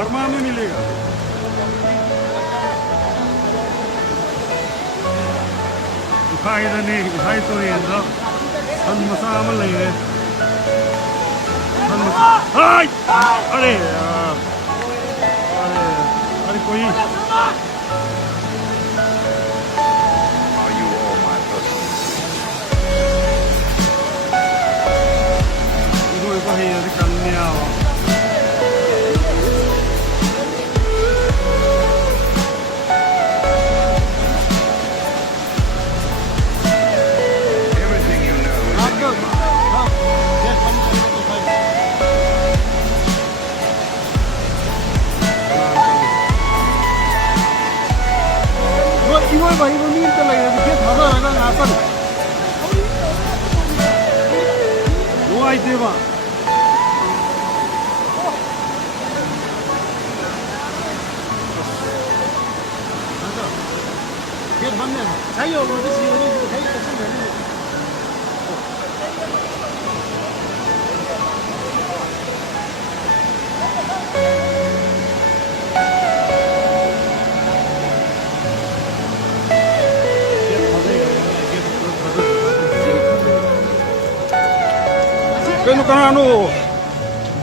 वर्मा में मिलेगा इफाइदने इफाइ तो रेंजो सन मसा में ले रहे सन मसा हाय अरे अरे अरे कोई 이걸 봐, 이거 밀 때라 이렇게 닫아야 나 아까 요 아이디어 봐. 맞아. 이게 맞네. 자기 어머니 지원이 자기 같이 내는 cái nó cái nó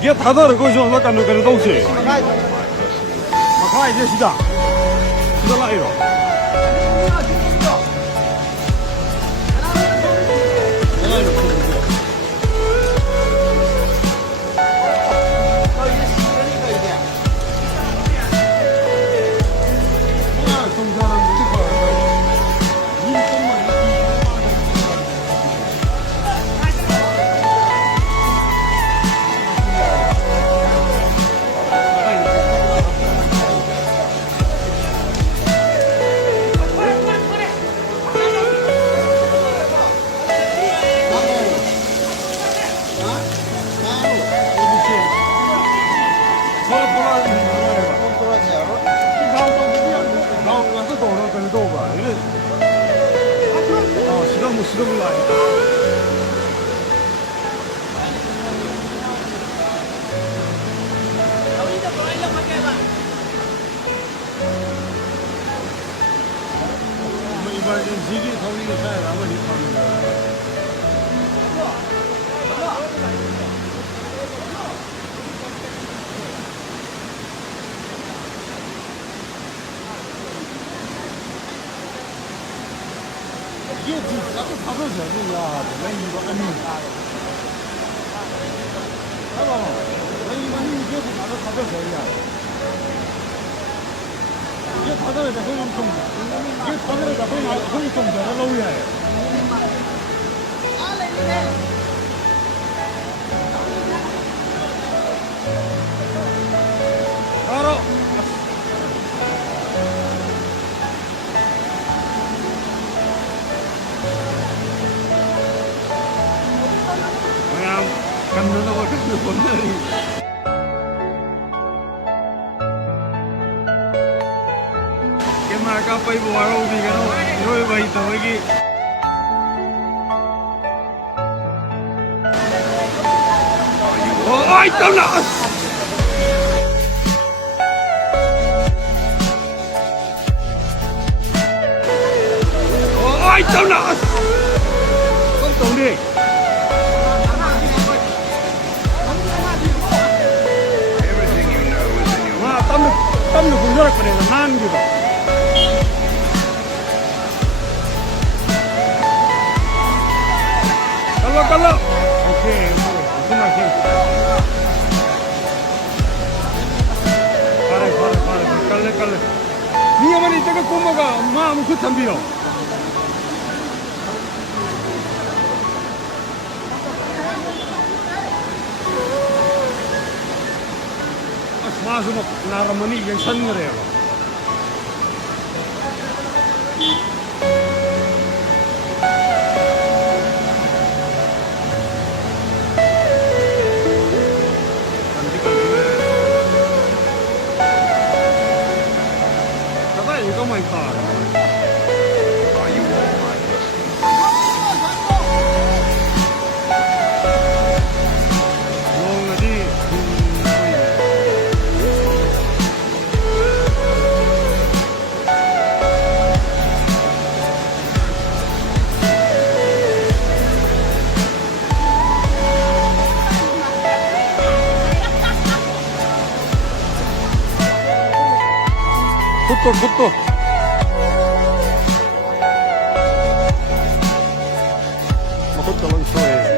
ghét tháo ra được coi cho nó cần được cái đâu xỉ mà khai thế gì đó nó lại rồi 시동을 놔야겠다. 이번에 지기 서울이 사야 나머지 파는 이게 진짜 가서 저기야, 내 이거 아니. 봐봐, 내 이거 이게 가서 저기야. 이게 다들 다 형님 좀, 이게 다들 다 형님 좀 내가 놓으야 해. 바로. Kan dulu aku kan benar ni. Kemana kau ibu warau ni kan? Ibu bayi tu lagi. Oh, ay tahu nak. Oh, ay tahu nak. Kau tahu ni. 땀도 분절할 거래요. 나는 기도. 깔라. 오케이. 무슨 말이야? 깔래. 니가만 이따가 꼬마가 마음 급한 비요. Masuk naramani yang senang ya. Kata itu main tar. 굿도. 굿도 있어요.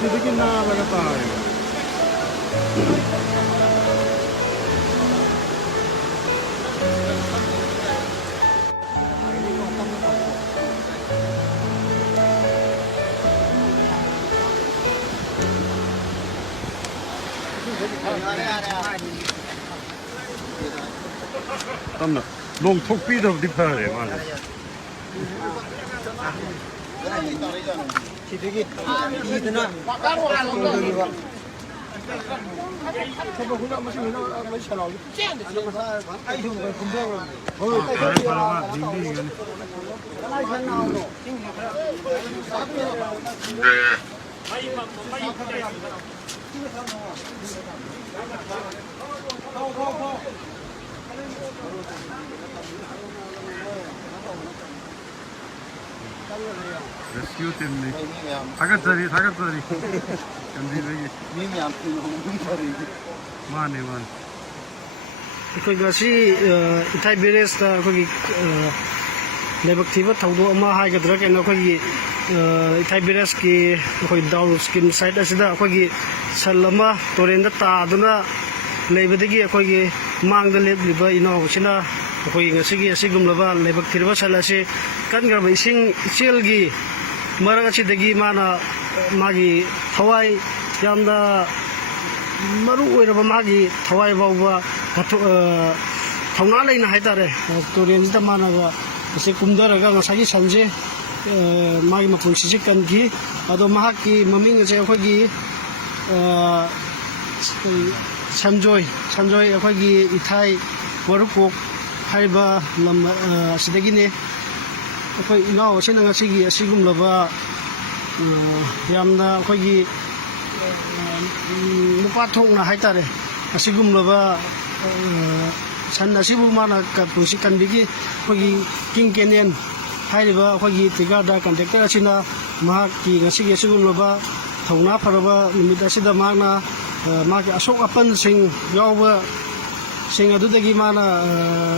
시드기 나가겠다. Tamam. Long tok bir de dipare var. 시드기 이드나 공덕이와 레스큐 때문에 사각자리 견디되게 미미 안 피는 소리 많네. ꯑꯩꯈꯣꯏ ꯉꯁꯤ ꯏꯊꯥꯏ ꯕꯤꯂꯦꯖꯇ ꯑꯩꯈꯣꯏꯒꯤ ꯂꯥꯏꯕꯛ ꯊꯤꯕ ꯊꯧꯗꯣꯛ ꯑꯃ ꯍꯥꯏꯒꯗ꯭ꯔꯥ ꯀꯩꯅꯣ ꯑꯩꯈꯣꯏꯒꯤ ꯏꯊꯥꯏ ꯕꯤꯂꯦꯖꯀꯤ ꯑꯩꯈꯣꯏ ꯗꯥꯎꯟ ꯁ꯭ꯀꯤꯝ ꯁꯥꯏꯠ ꯑꯁꯤꯗ ꯑꯩꯈꯣꯏꯒꯤ ꯁꯟ ꯑꯃ ꯇꯨꯔꯦꯟꯗ ꯇꯥꯗꯨꯅ ꯂꯩꯕꯗꯒꯤ ꯑꯩꯈꯣꯏꯒꯤ ꯃꯥꯡꯗ ꯂꯦꯞꯂꯤꯕ ꯏꯅꯥꯎꯁꯤꯅ ꯑꯩꯈꯣꯏꯒꯤ ꯉꯁꯤꯒꯤ ꯑꯁꯤꯒꯨꯝꯂꯕ ꯂꯥꯏꯕꯛ ꯊꯤꯔꯕ ꯁꯟ ꯑꯁꯤ ꯀꯟꯈ꯭ꯔꯕ ꯏꯁꯤꯡ ꯏꯆꯦꯜꯒꯤ ꯃꯔꯛ ꯑꯁꯤꯗꯒꯤ ꯃꯥꯅ ꯃꯥꯒꯤ ꯊꯋꯥꯏ ꯌꯥꯝꯅ ꯃꯔꯨ ꯑꯣꯏꯔꯕ ꯃꯥꯒꯤ ꯊꯋꯥꯏ ꯐꯥꯎꯕ ꯊꯧꯅꯥ ꯂꯩꯅ ꯍꯥꯏꯇꯥꯔꯦ ꯇꯨꯔꯦꯟꯁꯤꯗ ꯃꯥꯅꯒ ꯑꯁꯤ ꯀꯨꯝꯊꯔꯒ ꯉꯁꯥꯏꯒꯤ ꯁꯟꯁꯦ ꯃꯥꯒꯤ ꯃꯄꯨꯟꯁꯤꯁꯦ ꯀꯟꯈꯤ ꯑꯗꯣ ꯃꯍꯥꯛꯀꯤ ꯃꯃꯤꯡ ꯑꯁꯦ ꯑꯩꯈꯣꯏꯒꯤ ꯁꯟꯖꯣꯏ ꯑꯩꯈꯣꯏꯒꯤ ꯏꯊꯥꯏ ꯋꯥꯔꯨꯀꯣꯛ ꯍꯥꯏꯔꯤꯕ ꯂꯝ ꯑꯁꯤꯗꯒꯤꯅꯦ ꯑꯩꯈꯣꯏ ꯏꯅꯥꯎ ꯑꯁꯤꯅ ꯉꯁꯤꯒꯤ ꯑꯁꯤꯒꯨꯝꯂꯕ ꯌꯥꯝꯅ ꯑꯩꯈꯣꯏꯒꯤ ꯅꯨꯄꯥ ꯊꯣꯛꯅ ꯍꯥꯏꯇꯥꯔꯦ ꯑꯁꯤꯒꯨꯝꯂꯕ ꯁꯟ ꯑꯁꯤꯕꯨ ꯃꯥꯅ ꯄꯨꯟꯁꯤ ꯀꯟꯕꯤꯈꯤ ꯑꯩꯈꯣꯏꯒꯤ ꯀꯤꯡ ꯀꯦꯅꯦꯟ ꯍꯥꯏꯔꯤꯕ ꯑꯩꯈꯣꯏꯒꯤ ꯇꯤꯒꯥꯔꯗ ꯀꯟꯇ꯭ꯔꯦꯛꯇꯔ ꯑꯁꯤꯅ ꯃꯍꯥꯛꯀꯤ ꯉꯁꯤꯒꯤ ꯑꯁꯤꯒꯨꯝꯂꯕ ꯊꯧꯅꯥ ꯐꯔꯕ ꯅꯨꯃꯤꯠ ꯑꯁꯤꯗ ꯃꯍꯥꯛꯅ ꯃꯥꯒꯤ ꯑꯁꯣꯛ ꯑꯄꯟꯁꯤꯡ ꯌꯥꯎꯕꯁꯤꯡ ꯑꯗꯨꯗꯒꯤ ꯃꯥꯅ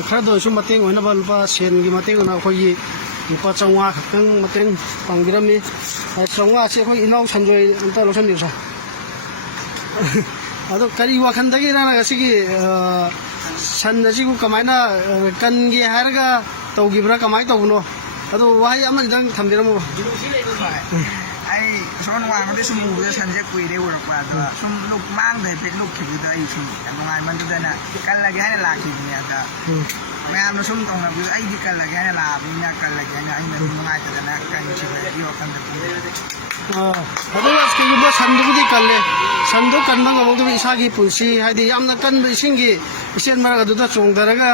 ꯈꯔꯗ ꯑꯣꯏꯔꯁꯨ ꯃꯇꯦꯡ ꯑꯣꯏꯅꯕ ꯂꯨꯄꯥ ꯁꯦꯟꯒꯤ ꯃꯇꯦꯡ ꯑꯣꯏꯅ ꯑꯩꯈꯣꯏꯒꯤ ꯂꯨꯄꯥ 500 ꯈꯛꯇꯪ ꯃꯇꯦꯡ ꯄꯥꯡꯕꯤꯔꯝꯃꯤ 500 ꯑꯁꯤ ꯑꯩꯈꯣꯏ ꯏꯅꯥꯎ ꯁꯟꯖꯣꯏ ꯑꯝꯇ ꯂꯧꯁꯟꯕꯤꯌꯨ ꯑꯗꯣ ꯀꯔꯤ ꯋꯥꯈꯟꯗꯒꯤꯅ ꯉꯁꯤꯒꯤ ꯁꯟ ꯑꯁꯤꯕꯨ ꯀꯃꯥꯏꯅ ꯀꯟꯒꯦ ꯍꯥꯏꯔꯒ ꯇꯧꯈꯤꯕ꯭ꯔꯥ ꯀꯃꯥꯏꯅ ꯇꯧꯕꯅꯣ ꯑꯗꯣ ꯋꯥꯍꯩ ꯑꯃꯗꯪ ꯊꯝꯕꯤꯔꯝꯃꯣ ꯑꯩ ꯁꯣꯟ ꯋꯥꯡꯕꯗ ꯁꯨꯝ ꯎꯕꯗ ꯁꯟꯁꯦ ꯀꯨꯏꯔꯦ ꯎꯔꯛꯄ ꯑꯗꯣ ꯁꯨꯝ ꯃꯥꯡꯗ ꯍꯥꯏꯐꯦꯠ ꯂꯨꯞꯈꯤꯕꯗ ꯑꯩ ꯁꯨꯝ ꯅꯨꯡꯉꯥꯏꯃꯟꯗꯨꯗꯅ ꯀꯜꯂꯒꯦ ꯍꯥꯏꯅ ꯂꯥꯛꯈꯤꯕꯅꯦ ꯑꯗ ꯃꯌꯥꯝꯅ ꯁꯨꯝ ꯇꯧꯅꯕꯗ ꯑꯩꯗꯤ ꯀꯜꯂꯒꯦ ꯍꯥꯏꯅ ꯂꯥꯛꯑꯕꯅꯤꯅ ꯀꯜꯂꯒꯦ ꯍꯥꯏꯅ ꯑꯩꯅ ꯅꯨꯡꯉꯥꯏꯇꯗꯅ ꯀꯟꯈꯤꯕꯒꯤ ꯋꯥꯈꯜꯗ ꯑꯗꯨꯒ ꯀꯩꯒꯨꯝꯕ ꯁꯟꯗꯨꯕꯨꯗꯤ ꯀꯜꯂꯦ ꯁꯟꯗꯨ ꯀꯟꯕ ꯉꯝꯍꯧꯗꯕ ꯏꯁꯥꯒꯤ ꯄꯨꯟꯁꯤ ꯍꯥꯏꯗꯤ ꯌꯥꯝꯅ ꯀꯟꯕ ꯏꯁꯤꯡꯒꯤ ꯏꯆꯦꯜ ꯃꯔꯛ ꯑꯗꯨꯗ ꯆꯣꯡꯊꯔꯒ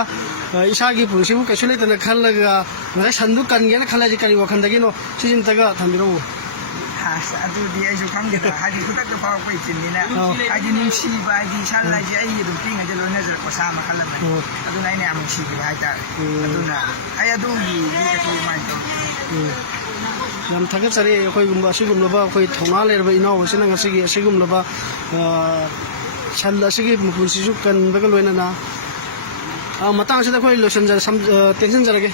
ꯏꯁꯥꯒꯤ ꯄꯨꯟꯁꯤꯕꯨ ꯀꯩꯁꯨ ꯂꯩꯇꯅ ꯈꯜꯂꯒ ꯉꯁꯥꯏ ꯁꯟꯗꯨ ꯀꯟꯒꯦꯅ ꯈꯜꯂꯗꯤ ꯀꯔꯤ ꯋꯥꯈꯟꯗꯒꯤꯅꯣ ꯁꯤꯁꯤꯝꯇꯒ ꯊꯝꯕꯤꯔꯛꯎ ꯑꯗꯨꯗꯤ ꯑꯩꯁꯨ ꯈꯪꯗꯦꯗ ꯍꯥꯏꯗꯤ ꯈꯨꯗꯛꯇ ꯐꯥꯎꯔꯛꯄ ꯏꯆꯤꯟꯅꯤꯅ ꯍꯥꯏꯗꯤ ꯅꯨꯡꯁꯤꯕ ꯍꯥꯏꯗꯤ ꯁꯟ ꯍꯥꯏꯁꯦ ꯑꯩ ꯑꯗꯨꯝ ꯄꯤꯉꯩꯗ ꯂꯣꯏꯅꯖꯔꯛꯄ ꯁꯥ ꯃꯈꯜ ꯑꯃꯅꯤ ꯑꯗꯨꯅ ꯑꯩꯅ ꯌꯥꯝ ꯅꯨꯡꯁꯤꯕ ꯍꯥꯏꯇꯥꯔꯦ ꯑꯗꯨꯅ ꯑꯩ ꯑꯗꯨꯒꯤ ꯀꯩꯁꯨ ꯑꯗꯨꯃꯥꯏꯅ ꯇꯧꯋꯤ ꯌꯥꯝ ꯊꯥꯒꯠꯆꯔꯤ ꯑꯩꯈꯣꯏꯒꯨꯝꯕ ꯑꯁꯤꯒꯨꯝꯂꯕ ꯑꯩꯈꯣꯏ ꯊꯧꯅꯥ ꯂꯩꯔꯕ ꯏꯅꯥꯎ ꯑꯁꯤꯅ ꯉꯁꯤꯒꯤ ꯑꯁꯤꯒꯨꯝꯂꯕ ꯁꯟ ꯑꯁꯤꯒꯤ ꯃꯄꯨꯟꯁꯤꯁꯨ ꯀꯟꯕꯒ ꯂꯣꯏꯅꯅ ꯃꯇꯥꯡꯁꯤꯗ ꯑꯩꯈꯣꯏ ꯇꯦꯟꯁꯤꯟꯖꯔꯒꯦ